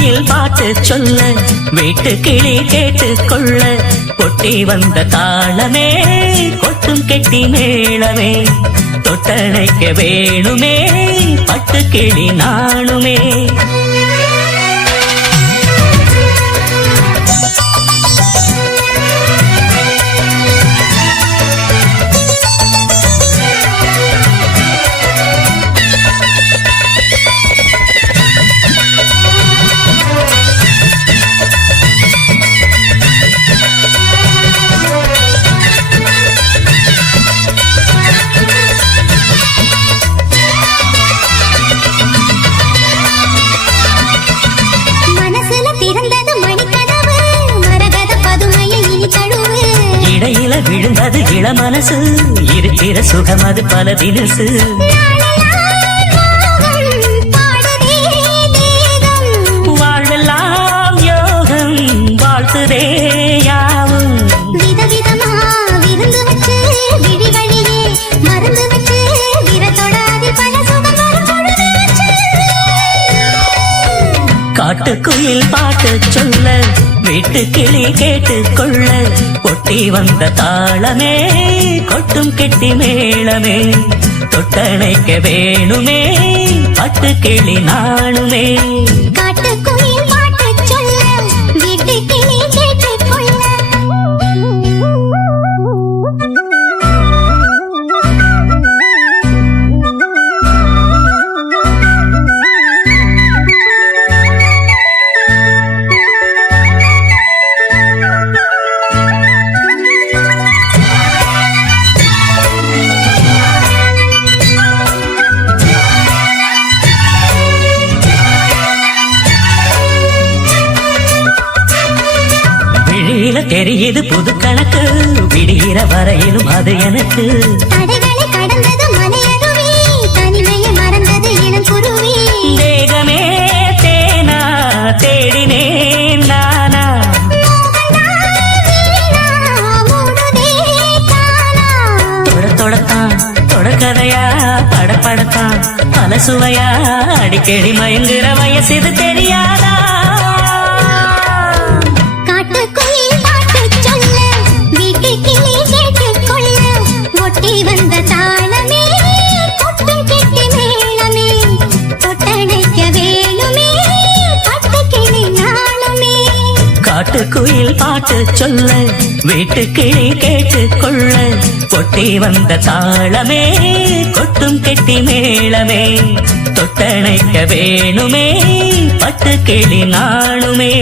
காட்டுக்குயில் பாட்டு சொல்ல வீட்டு கிளி கேட்டு கொள்ள கொட்டி வந்த தாளமே கொட்டும் கெட்டி மேளமே தொட்டணைக்க வேணுமே பட்டு கிளி நாணுமே. விழுந்தது இளமனசு இருக்கிற சுகம் அது பல தினசு. வாழ்வெல்லாம் யோகம் வாழ்த்துதே யாவும் விதவிதமா விருந்து வச்சு விழி வழியே மருந்து வச்சு விரத்தொடாதி பல சுகம். காட்டுக்குயில் பாட்டு சொல்ல வீட்டு கிளி கேட்டு கொள்ள கொட்டி வந்த தாளமே கொட்டும் கெட்டி மேளமே தொட்டணைக்க வேணுமே பட்டு கிளி நாணுமே. காட்டுக்குயில் பாட்டு சொல்ல வீட்டு கிளி கேட்டு கொள்ள தெரியுது புது கணக்கு விடுகிற வரையிலும் அது எனக்கு. தடைகளை கடந்தது மலையருவி தனிமையை மறந்தது இளம் குருவி. தேகமே தேனா தேடினேன் நானா தொடத்தான் தொடக்கதையா படப்படத்தான் பல சுவையா அடிக்கடி மயங்குற வயசு தெரியாதா. காட்டுக்குயில் பாட்டு சொல்ல வீட்டு கிளி கேட்டு கொள்ள கொட்டி வந்த தாளமே கொட்டும் கெட்டி மேளமே தொட்டணைக்க வேணுமே பட்டு கிளி நாணுமே.